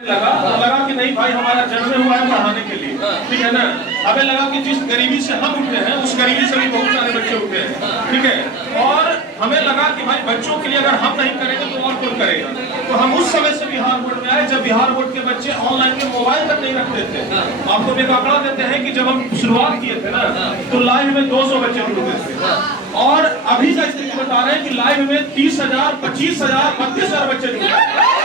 लगा कि नहीं भाई हमारा जन्म हुआ है पढ़ाने के लिए, ठीक है ना। हमें लगा कि जिस गरीबी से हम उठे हैं उस गरीबी से भी बहुत सारे बच्चे उठे हैं, ठीक है। और हमें लगा कि भाई बच्चों के लिए अगर हम नहीं करेंगे तो और कौन करेगा। तो हम उस समय से बिहार बोर्ड में आए जब बिहार बोर्ड के बच्चे ऑनलाइन में मोबाइल तक नहीं रखते थे। आपको एक आंकड़ा देते हैं कि जब हम शुरुआत किए थे ना तो लाइव में 200 बच्चे जुड़ते थे, और अभी का स्थिति बता रहे हैं कि लाइव में 30,000, 25,000, 32,000 बच्चे जुड़े हैं।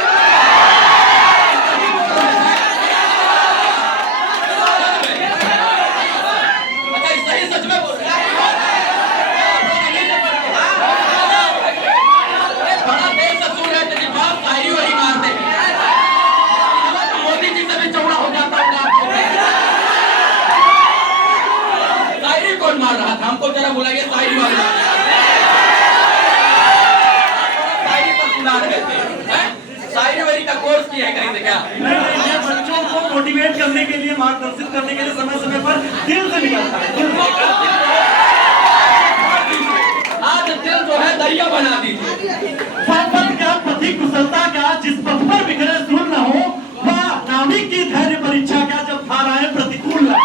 मार रहा था हमको, जरा बुलाइए शायरी वाला। शायरी पर सुना रहे थे, शायरी वाली का कोर्स किया है कहीं से क्या? ये बच्चों को मोटिवेट करने के लिए, मार्गदर्शित करने के लिए समय समय पर दिल से निकलता है। आज दिल जो है दरिया बना दीजिए। संपत क्या, पति कुशलता क्या, जिस पथ पर बिखरे सुर न हो, वह नामिक की धैर्य परीक्षा क्या, जब धाराएं प्रतिकूल न।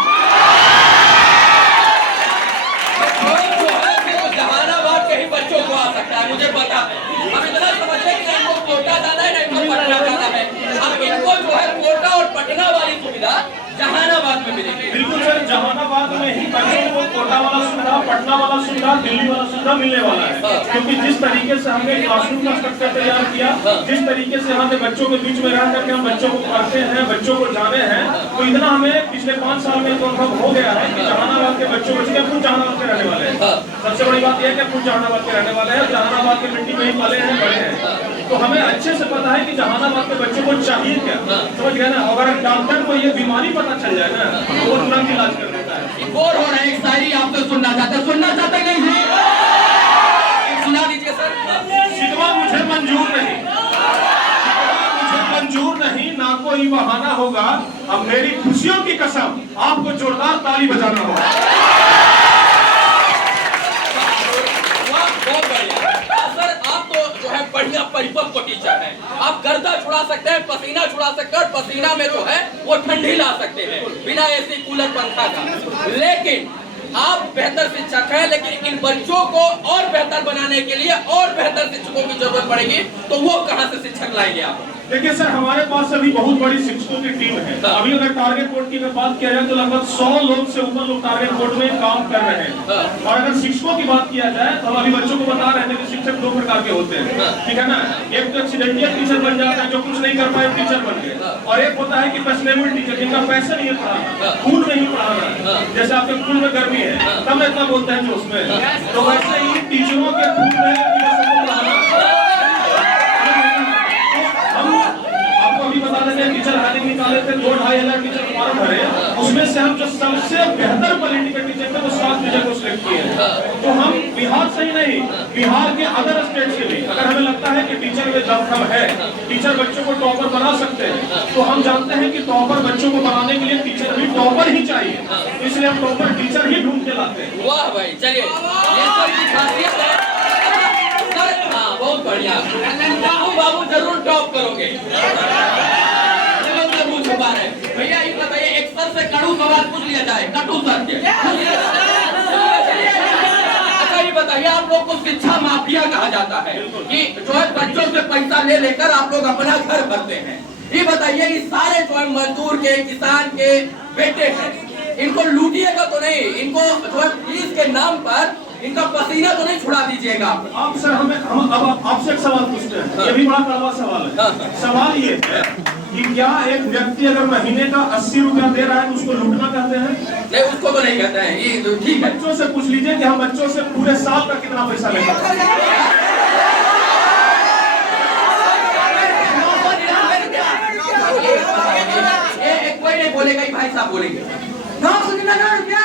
बच्चों को आ सकता है, मुझे पता है। हम इतना समझते कि इनको कोटा जाना है, नहीं तो पटना जाना है। अब इनको जो है कोटा और पटना वाली सुविधा जहानाबाद में मिलेगी। बिल्कुल सर, जहानाबाद में ही बच्चों को कोटा वाला सुविधा, पटना वाला सुविधा, दिल्ली वाला सुविधा मिलने वाला है। क्योंकि जिस तरीके से हमने क्लासरूम का स्ट्रक्चर तैयार किया, जिस तरीके से हमने बच्चों के बीच में रह करके हम बच्चों को पढ़ते हैं, बच्चों को जाने हैं, तो इतना हमें पिछले 5 साल में तो अनुभव हो गया है कि जहानाबाद के बच्चों खुद जहानाबाद के रहने वाले हैं। सबसे बड़ी बात यह है कि खुद जहानाबाद के रहने वाले हैं, जहानाबाद की मिट्टी में ही पले हैं, बड़े हैं। तो हमें अच्छे से पता है कि जहानाबाद के बच्चों को चाहिए क्या, समझ गए ना। अगर डॉक्टर को ये बीमारी पता चल जाए ना तो वो तुरंत इलाज कर देता है। बोर हो रहे हैं, एक शायरी आपसे सुनना चाहते नहीं जी? सुना दीजिए सर। शिकवा मुझे मंजूर नहीं, मुझे मंजूर नहीं, ना कोई बहाना होगा। अब मेरी खुशियों की कसम आपको जोरदार ताली बजाना होगा। बढ़िया परिपक्व टीचर है, आप गर्दा छुड़ा सकते हैं, पसीना छुड़ा सकते हैं, और पसीना में जो है वो ठंडी ला सकते हैं बिना एसी कूलर पंखा का। लेकिन आप बेहतर शिक्षक हैं, लेकिन इन बच्चों को और बेहतर बनाने के लिए और बेहतर शिक्षकों की जरूरत पड़ेगी। तो वो कहां से शिक्षक लाएंगे आप? देखिए सर, हमारे पास अभी बहुत बड़ी शिक्षकों की टीम है। अभी अगर टारगेट बोर्ड की बात किया जाए तो लगभग 100 लोग से ऊपर लोग टारगेट बोर्ड में काम कर रहे हैं। और अगर शिक्षकों की बात किया जाए तो हम अभी बच्चों को बता रहे थे कि शिक्षक 2 प्रकार के होते हैं, ठीक है ना। एक तो एक्सीडेंटल टीचर बन जाता है, जो कुछ नहीं कर पाए टीचर बन गए। और एक होता है कि पैशनेबल टीचर, जिनका पैसा नहीं है पढ़ाना, खून में ही पढ़ाना है। जैसे आपके खून में गर्मी है तब इतना बोलते हैं जो उसमें, तो वैसे ही टीचरों के खून में टीचर हाजिर निकाले थे, 2-2.5 हजार टीचर फॉर्म भरे, उसमें से हम जो सबसे बेहतर क्वालिटी के टीचर थे वो 7 टीचर को सिलेक्ट किए। तो हम बिहार से ही नहीं, बिहार के अदर स्टेट से भी अगर हमें लगता है कि टीचर में दम है, टीचर बच्चों को टॉपर बना सकते हैं, तो हम जानते हैं कि टॉपर बच्चों को बनाने के लिए टीचर भी टॉपर ही चाहिए, इसलिए हम टॉपर टीचर ही ढूंढ के लाते हैं। वाह भाई, चलिए ये सर की खासियत है। हाँ, बहुत बढ़िया। बाबू जरूर टॉप करोगे। भैया ये बताइए, एक सर से कड़ू सवाल पूछ लिया जाए, कटु सर के। अच्छा ये बताइए, आप लोग को शिक्षा माफिया कहा जाता है कि जो है बच्चों से पैसा ले लेकर आप लोग अपना घर भरते हैं। ये बताइए, ये सारे जो है मजदूर के, किसान के बेटे हैं, इनको लूटिएगा तो नहीं, इनको जो है फीस के नाम पर इनका पसीना तो नहीं छुड़ा दीजिएगा आप सर। हम अब आपसे एक सवाल पूछते हैं, ये भी बड़ा कड़वा सवाल है। सवाल ये है कि क्या एक व्यक्ति अगर महीने का 80 रुपया दे रहा है तो उसको लूटना कहते हैं? नहीं, उसको तो नहीं कहते हैं। ये तो ठीक है, बच्चों से पूछ लीजिए कि हम बच्चों से पूरे साल का कितना पैसा लेते हैं। कोई नहीं बोलेगा, भाई साहब बोलेंगे 999 रुपया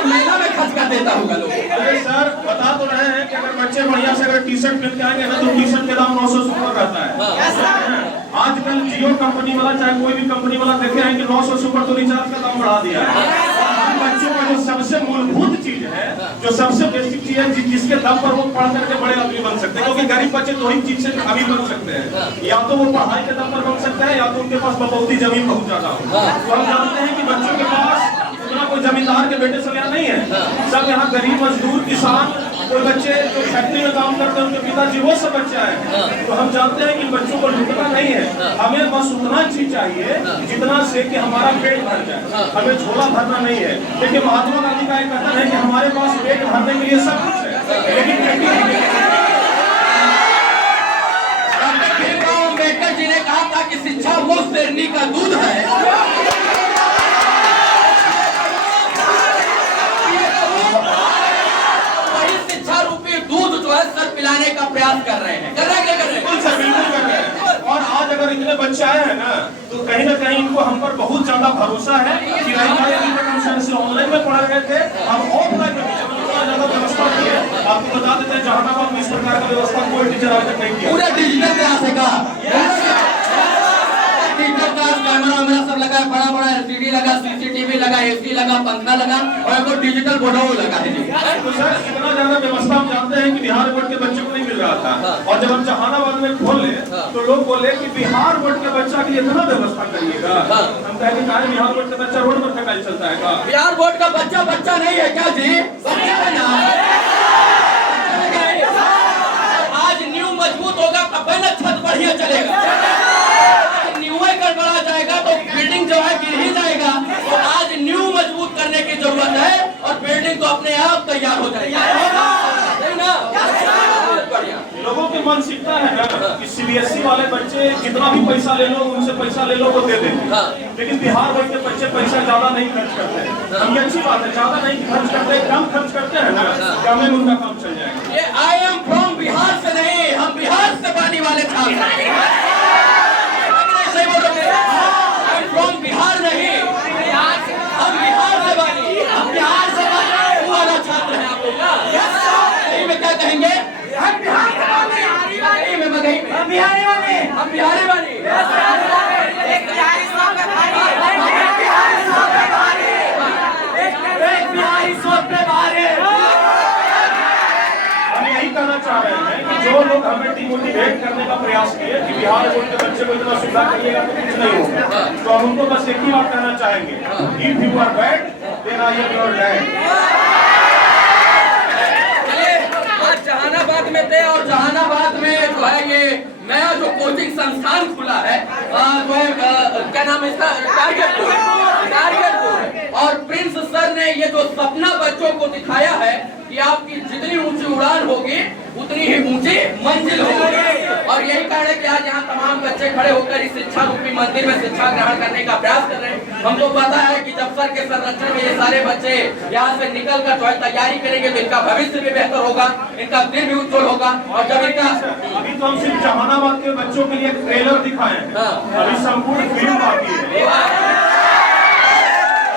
मेला में खर्च कर देता होगा लोग। अरे सर, बता तो रहे हैं कि अगर बच्चे बढ़िया से अगर टी-शर्ट पहन के आएंगे ना तो टी-शर्ट के दाम 900 से ऊपर रहता है। आजकल जियो कंपनी वाला चाहे कोई भी कंपनी वाला देखे हैं कि 900 से ऊपर तो रिचार्ज का दाम बढ़ा दिया है। बच्चों का जो सबसे मूलभूत चीज है जो सबसे बेसिक चीज है जिसके दम पर वो पढ़ करके बड़े आदमी बन सकते हैं, क्योंकि गरीब बच्चे दो ही चीज से अमीर बन सकते हैं, या तो वो पढ़ाई के दम पर बन सकते हैं, या तो उनके पास बपौती जमीन बहुत ज्यादा हो। तो हम जानते हैं कि बच्चों के पास उतना कोई जमींदार के बेटे सब यहाँ नहीं है, सब यहाँ गरीब मजदूर किसान, कोई बच्चे जो फैक्ट्री में काम करते हैं उनके पिताजी, वो सब बच्चे आए। तो हम जानते हैं कि बच्चों को लुटना नहीं है, हमें बस उतना चीज चाहिए जितना से कि हमारा पेट भर जाए, हमें झोला भरना नहीं है। देखिए महात्मा गांधी का एक कथन है कि हमारे पास पेट भरने के लिए सब कुछ है, लेकिन अम्बेडकर जी ने कहा था कि शिक्षा वो शेरनी का दूध है। दूध जो है सर पिलाने का प्रयास कर रहे हैं, कर रहे हैं, बिल्कुल सर, बिल्कुल कर रहे हैं। और आज अगर इतने बच्चे आए हैं ना, तो कहीं ना कहीं इनको हम पर बहुत ज्यादा भरोसा है कि नहीं भाई अभी तक हम से ऑनलाइन में पढ़ रहे थे, हम ऑफलाइन में इतना ज्यादा व्यवस्था की है। आपको बता देते हैं जहानाबाद में इस प्रकार की व्यवस्था कोई टीचर आज तक नहीं किया। पूरा डिजिटल क्लास है का डिजिटल क्लास, कैमरा वैमरा सब लगा है, बड़ा बड़ा एलसीडी लगा, सीसीटीवी लगा, एसी लगा, पंखा लगा और एक डिजिटल बोर्ड लगा है जी। तो सर इतना ज्यादा व्यवस्था हम जानते हैं कि बिहार बोर्ड के बच्चों को नहीं मिल रहा था, और जब हम जहानाबाद में खोले तो लोग बोले कि बिहार बोर्ड के बच्चा की इतना व्यवस्था करिएगा। हम कहे कि बिहार बोर्ड का बच्चा रोड पर फेंकाई चलता है का? बिहार बोर्ड का बच्चा बच्चा नहीं है क्या जी? बच्चा है ना। आज न्यू मजबूत होगा तब ना छत बढ़िया चलेगा, न्यू गड़बड़ा जाएगा तो बिल्डिंग जो है गिर ही जाएगा। तो आज न्यू मजबूत करने की जरूरत है और बिल्डिंग तो अपने आप तैयार हो जाएगा, है ना। लोगों की मानसिकता है ना कि सीबीएसई वाले बच्चे जितना भी पैसा ले लो, उनसे पैसा ले लो वो दे देंगे, लेकिन बिहार बोर्ड के बच्चे पैसा ज्यादा नहीं खर्च करते। हम ये अच्छी बात है, ज्यादा नहीं खर्च करते, कम खर्च करते हैं ना, कम में उनका काम चल जाएगा। ये आई एम फ्रॉम बिहार से नहीं, हम बिहार से पानी वाले छात्र, फ्रॉम बिहार नहीं, हम बिहार से बानी, हम बिहार से बानी वाला छात्र है आप लोग ना। यही में क्या कहेंगे, हम बिहार से बानी, में बधाई में हम बिहारी बानी, हम बिहारी बानी, एक बिहारी सौ पे भारी, एक बिहारी सौ पे भारी, एक बिहारी सौ पे भारी। हम यही कहना चाह रहे हैं कि जो लोग हमें डिमोटिवेट करने का प्रयास किए कि बिहार बोर्ड के बच्चे को इतना सुविधा करिएगा तो कुछ नहीं होगा, तो हम उनको बस एक ही बात कहना चाहेंगे, if you are bad then I am your dad. आज जहानाबाद में थे और जहानाबाद में जो है ये नया जो कोचिंग संस्थान खुला है, जो है क्या नाम है इसका, टारगेट। और प्रिंस सर ने ये जो सपना बच्चों को दिखाया है कि आपकी जितनी ऊंची उड़ान होगी उतनी ही ऊंची मंजिल होगी। और यही कारण है कि आज यहाँ तमाम बच्चे खड़े होकर इस शिक्षा रूपी मंदिर में शिक्षा ग्रहण करने का प्रयास कर रहे हैं। हमको पता है कि जब सर के संरक्षण में ये सारे बच्चे यहाँ से निकल कर जो है तैयारी करेंगे तो इनका भविष्य भी बेहतर होगा, इनका दिन भी उज्जवल होगा। और जब इनका अभी तो हम सिर्फ जहानाबाद के बच्चों के लिए एक ट्रेलर दिखाए हैं, अभी संपूर्ण फिल्म बाकी है,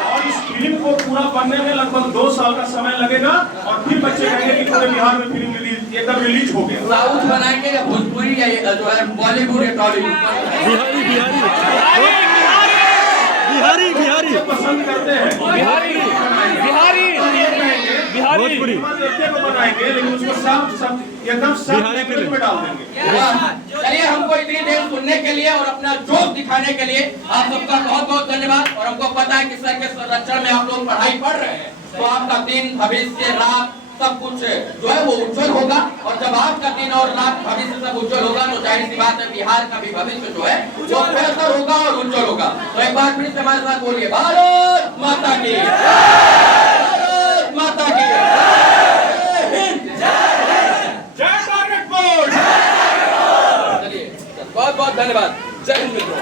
और इस फिल्म को पूरा बनने में लगभग 2 साल का समय लगेगा, और फिर बच्चे कहेंगे कि पूरे बिहार में फिल्म एकदम रिलीज हो गया। साउथ बनाएंगे या भोजपुरी या जो है बॉलीवुड या टॉलीवुड? बिहारी पसंद करते हैं, बिहारी भोजपुरी को बनाएंगे, लेकिन उसको सब एकदम सब लैंग्वेज में डाल देंगे। चलिए, हमको इतनी देर सुनने के लिए और अपना जोश दिखाने के लिए आप सबका बहुत बहुत धन्यवाद। और हमको पता है कि सर के संरक्षण में आप लोग पढ़ाई पढ़ रहे हैं, तो आपका दिन, भविष्य, रात सब कुछ जो है वो उज्जवल होगा। और जब आपका दिन और रात भविष्य सब उज्जवल होगा तो जाहिर सी बात है बिहार का भी भविष्य जो है वो बेहतर होगा और उज्जवल होगा। तो एक बार फिर से हमारे साथ बोलिए, भारत माता की, भारत माता की, जय हिंद, जय टारगेट बोर्ड। चलिए, बहुत बहुत धन्यवाद। जय हिंद।